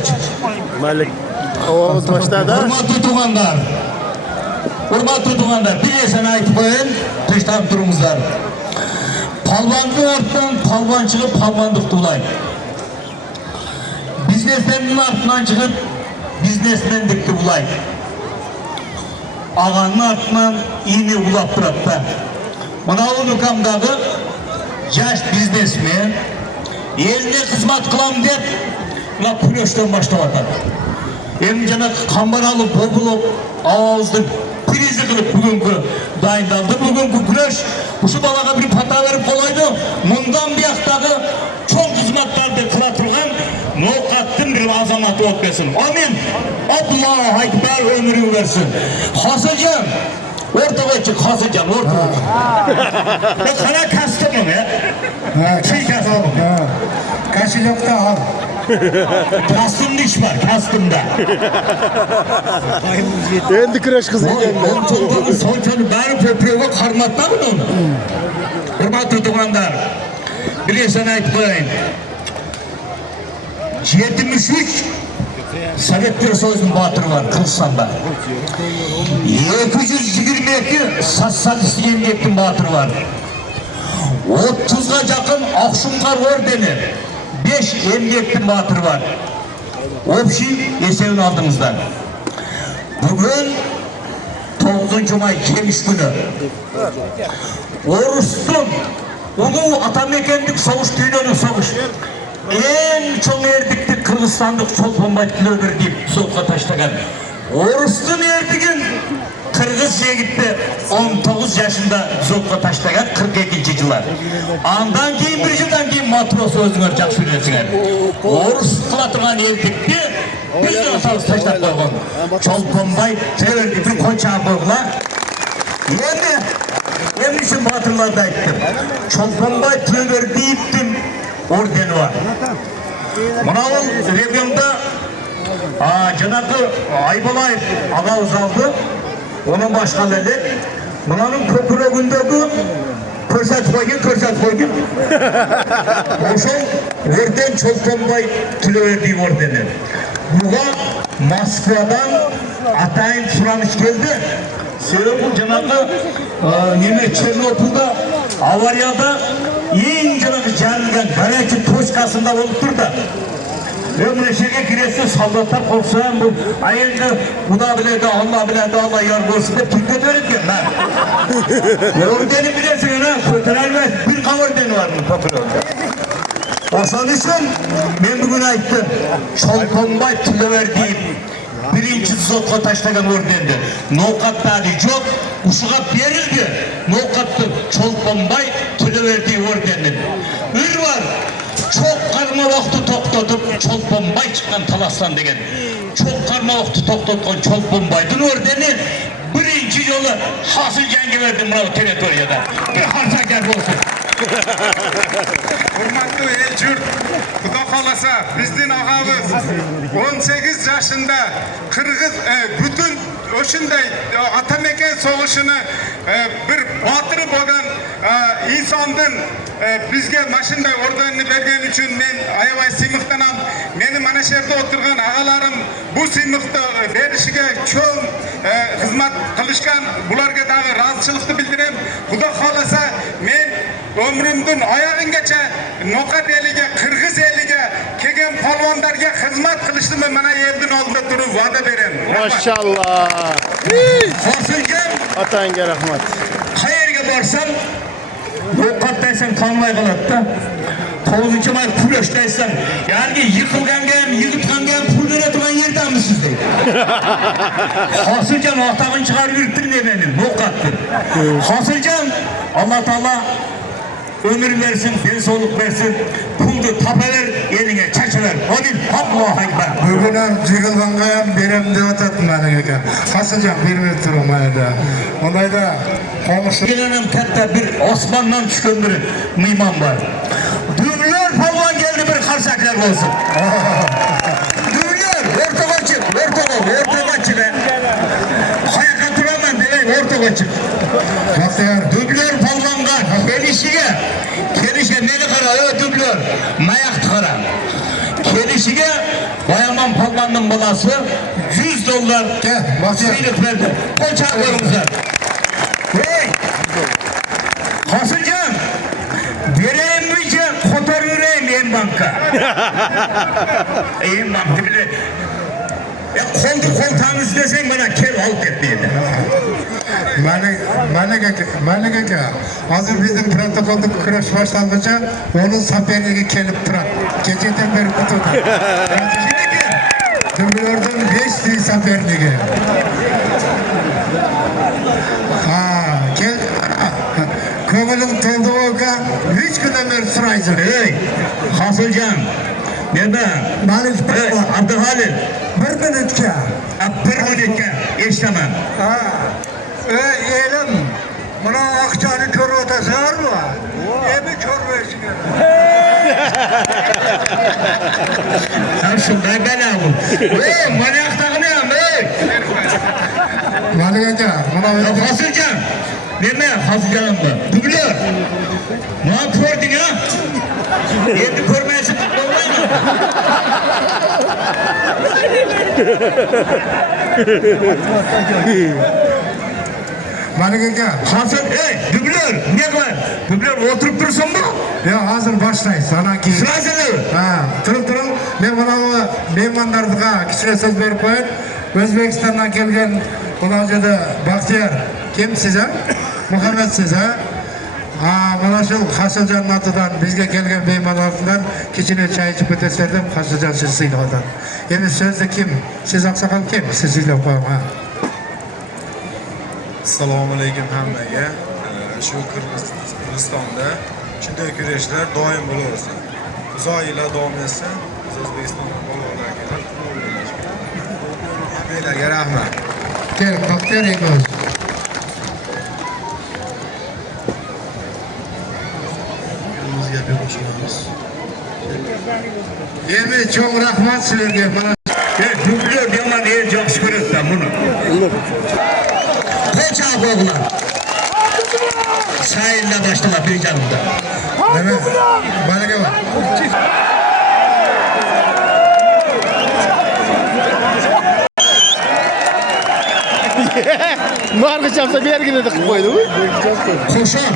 Ortovaç. Malik. Ovamız başladı. Hurmatlı tuğanlar, bir yesen ayıp koyun, tıştan durumuzlar. Palvanlığı arttan palvançılık palvanlık dolayı. Biznesmeninin artından çıkıp biznesmendikti bulay. Ağanın artından iğne ulap bıraktı. Mınalı nukamdağı yaş biznesmen eline hizmet kılam deyip ulap püröşten başlavadı. Hem cana kambar alıp bobulup ağızdı prizi kılıp bugünkü dayındandı. Bugünkü güreş bu balaga bir pata verip kolaydı. Bundan bir yaktağı çok hizmetlerde kılatırgan Nokattın bir azamatı otbesin. Amin. Allahu Ekber ömrü versin. Hasıcan. Ortaga çık hasıcan ortaga çık. Kana kastım mı ya? Şey kastım mı? Kaşılıkta al. Kastımda iş var kastımda. Endi kıraş kızı geldi. Sonuçta bari köprüye karmatta mı onu? Hırmatlı tuğanlar. Bilirsen ayıp koyayım. 73 Sovetler Soyuz'un batırı var Kılıçsan'da. 222 Sassadisti Emniyet'in batırı var. 30'a yakın Akşumkar Ordeni 5 Emniyet'in batırı var. Opşi Esev'in aldığımızdan. Bugün 9. May Geniş günü. Orus'un Ulu Atamekenlik soğuş düğününün soğuş. En çok erdikti Kırgızistan'dık Çolpanbaytlı ömür deyip soğukka taşlagan. Orus'un erdigin Kırgızca'ya gitti 19 yaşında soğukka taşlagan 42. yıllar. Andan keyin bir yıldan keyin matros özüngөр jak söylesingер. Orus kılatırgan erdikti biz de atabız taşlap koygan. Çolpanbay severdi bir koça koygular. Endi için batırlarda ayttim. Çolpanbay tüyöver deyiptim. Ordeni var. Mınavıl regionda Cenakı Aybalayıp ağız aldı. Onun başkaları. Mınavın köprüğündeki körsat koygun. Oşol Orden Çolpanbay tüyöverdiği ordeni. Buga Moskva'dan atayın suranış geldi. Sebebi Cenakı Çernobıl'da avariyada en Cenakı canlıgan garajı toşkasında olup durdu. Ömreşege giresi sallatlar korksayan bu ayında bu da biledi Allah yar olsun da tüket öğretken ben. Ordeni bilesin ha kötürelmez bir kavurdeni var mı popülörde. Osan için ben bugün ayttım Çolpanbay tüleverdiğim birinci soğukka taşlagan ordendi. Nokattadi yok, uşuğa verildi. Nokattı Çolpanbay tüleverdiği ordendi. Ür var. Çok karma vakti toktatıp Çolpanbay çıkan Talaslan degen. Çok karma vakti toktatkan Çolpanbay'dın ordeni birinci yolu hasıl cengi verdim bu teritoriyada. Bir harsa gel olsun. Hurmatlı el jurt, Xudo kalasa bizden ağabız 18 yaşında Kırgız bütün oşunday Atameken soğuşunu bir batırı boğan insandın bizge maşınday ordanını bergen için men ayabay siymıktanam meni mana şerde oturgan ağalarım bu siymıkты berişige çoğun hizmet kılışkan bularga dağı razıçılıkты bildirem. Xudo kalasa men ömrümdün ayağıngacha Nokat eliga, Kırgız eliga kelgan polvonlarga xizmat qilishni mana eldin oldida turib va'da berem. Maşallah. Hosilgan Atanga rahmat. qayerga borsam Nokatdaysan tanmay qoladi-da. 9. may pul ishlaysan, ya'ni yiqilganga ham, yigitganga ham pul beradigan yerdamisiz deydi. Hosilgan otag'in chiqarib yuribdir meni, Nokatdir. Hosilgan Alloh taolo ömür versin, sağlık versin, puldu tapeler eline çeçeler. Amin. Allahu Ekber. Bugün hem yığılganga hem berem de atatın bana eken. Kasıcan vermeye durum ayda. Ondayda komşu. Gelenem katta bir Osman'dan çıkan bir mimam var. Düğünler falan geldi bir karsaklar olsun. Düğünler, ortaga çık, ortaga çık. Kayaka duramam demeyim, ortaga çık. Düğünler falan var, kelişe neni kara, dublör, mayak kara. Kelişige Bayaman Palman'ın balası $100 sıyılık verdi. Koçaklarımıza. Hey! Hasılcan! Vereyim mi ki kotar vereyim en banka. En banka bile. Ya koltuğun üstüne sen bana kel al etmeydi. Malik aka, hazır bizim protokolduk kuraş başlandıca onun saperliği kelip durar. Geceden beri kutuda. Dümdürdüm 5 değil saperliği. Kömülün toldu oka, 3 günden beri sırayızır. Hey! Hasılcan! Nerede? Malik Hey! Abdühalil! bir minutke. Bir minutke işlemem. Elim, buna akçanı kör otası var mı? Ebi kör versin. Sen şunday bela bu. Hey! Manyak ne am hey! Malik aka, buna Ya Hasılcan! Neme Hasılcan'ım da? Dublör! Ne yapıyordun ha? Yendi görmeyesi olmaz mı? Malik aka, Hasıl, hey! Dublör! Ne var? Dublör oturup dursun mu? ya hazır başlayız. Sana ki. Sırasını! Turun turun. Ben buna mehmanlarına kişiye söz verip koyun. Özbekistan'dan gelgen Kulağıcı'da Bahtiyar kim size? Muhammed size. Bana şu Hasılcan atıdan bizge gelgen mehmanlarından kişine çay içip öteserdim Hasılcan sizsiyle odan. Yani sözde kim? Siz aksakal kim? Sizsiyle koyun ha. Assalomu alaykum hammaga. Shu Qirg'izistonda shunday kurashlar doim bo'laversin. Uzoq yillar davom etsin. Biz O'zbekistondan bolalar kelib hammalarga rahmat. Gel Bahtiyar Egoz. Bizga qo'shilamiz. Yani çok rahmat sizlerge. Dublör yaman yer yaxshi ko'ribman buni. Qo'cha o'g'lan. Sayilla başlama bir canımda. Değil mi? Malika bak. Nargı çapsa bir yerine de koydu. Koşan.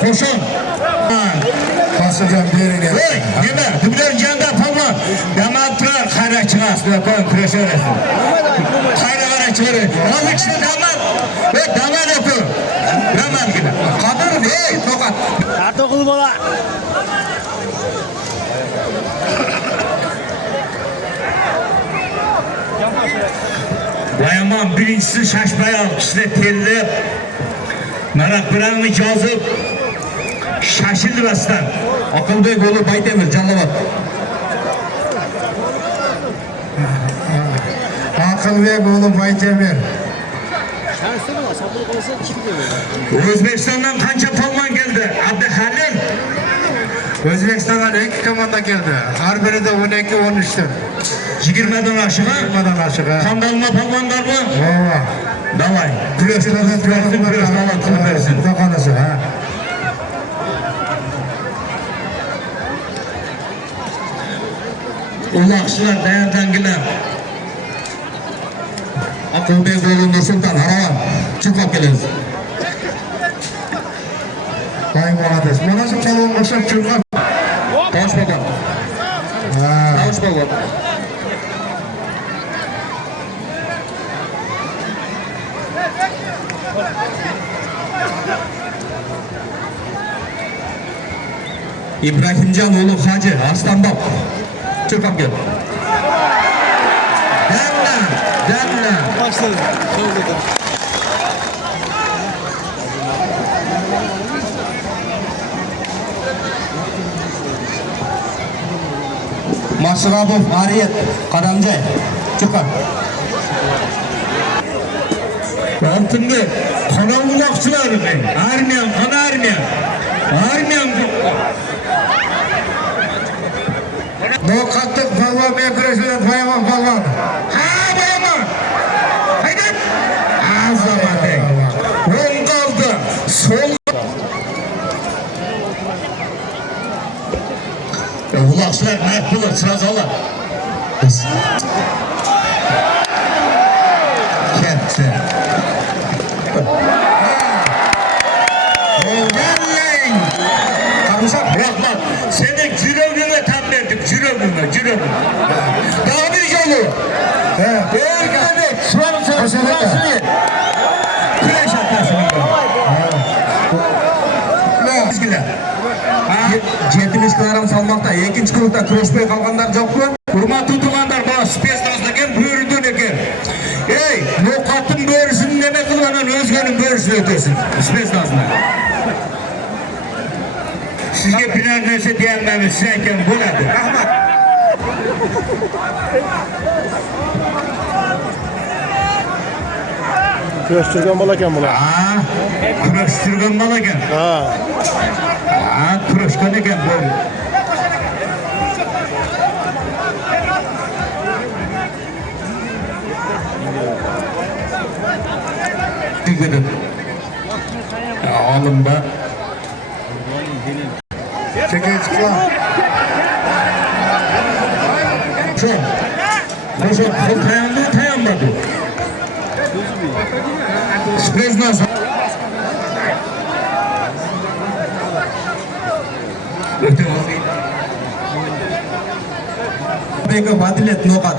Koşan. Hasılcan bir yere gel. Hey, nima? Dublör janda palvon. Yaman turar xayra chiqas, qo'yib kurashaverasiz. Xayra chiqaradi. Hozir kishi damat. Damat oku. Damatgina. Qadir, hey, to'qat. Artık bola. Bayaman birincisi şaşmayan ikisine tellep. Merak biranını yazıp şaşıldı bastan. Akılbey golü Baydemir Canlıvat. Akılbey oğlu Baydemir. Özbekistan'dan kança palman geldi. Abdühalil. Özbekistan'dan 2 komanda geldi. Her biri de 12-13'tür. 20'den aşağı. 20'den aşağı. Kandalma palmanlar mı? Valla. Davay. Güreşte de Güreş Allah'ını versin. Dokanısı ha. Ulakçılar değerden gelen. Akılbey golü Nursultan Haravan. Çıkıp geliriz. Vay muhades. Manası çalın başak çırkan. Taş baba. Taş baba. İbrahimcan oğlu Hacı Aslanbap. Çıkıp gel. Demle. Başladı. Masrabov Ariyet Kadamcay. Çıkar. Altında kanal vakçılar ben. Armiyan, kana armiyan. Armiyan. Nokatlık balvan ve güreşler bayaman balvan. Ha bayaman. Haydi. Azamadı. Ön kaldı. Sol. Ulaşlar ne yapılır sırazalar. Ketdi. Rahmat, senin cürövlüğüne tam verdik, cürövlüğüne. Daha bir yolu. Evet, sırasını. Güneş atasını. Bizgiler. Jetimiz kılarım salmakta, ikinci kılıkta kuruşmay kalganlar yok mu? Hurmatlı tuğanlar, bana spesnazlık hem buyurduğun eken. Ey, nokatın böğrüsünü neme kılmadan özgünün böğrüsünü ötesin. Spesnazlık. Sizge birer nerse diyenleriniz sizeyken buladı. Rahmat. Kurashtirgan bo'lakan bular. Kurashtirgan bo'lakan. Kurashgan ekan bu. Dedim. Olimda Çekil çıkla. Koşun, tayanmadı. Spesnaz. Öte olmayı. Beka vadilet nokat.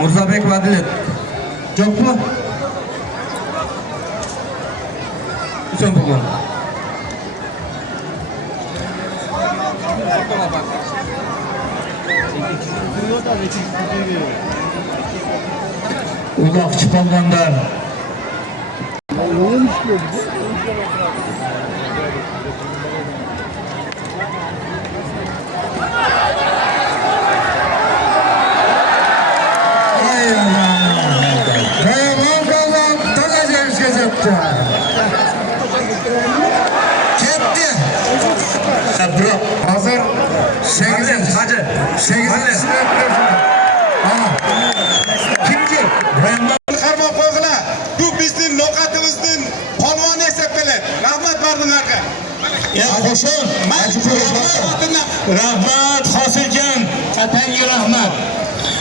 Murzabek vadilet. Yok mu? Sen bulun. Ulakçı balvanlar. Hazır. 8. Hacı. 8. Kimci? Qarmoq qo'yg'ila. Bu bizning noqatimizning polvoni hisoblanadi. Rahmat bardinglarga. Ya qo'shin. Rahmat Hosiljon. Atanga rahmat.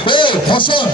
Ey qo'shin.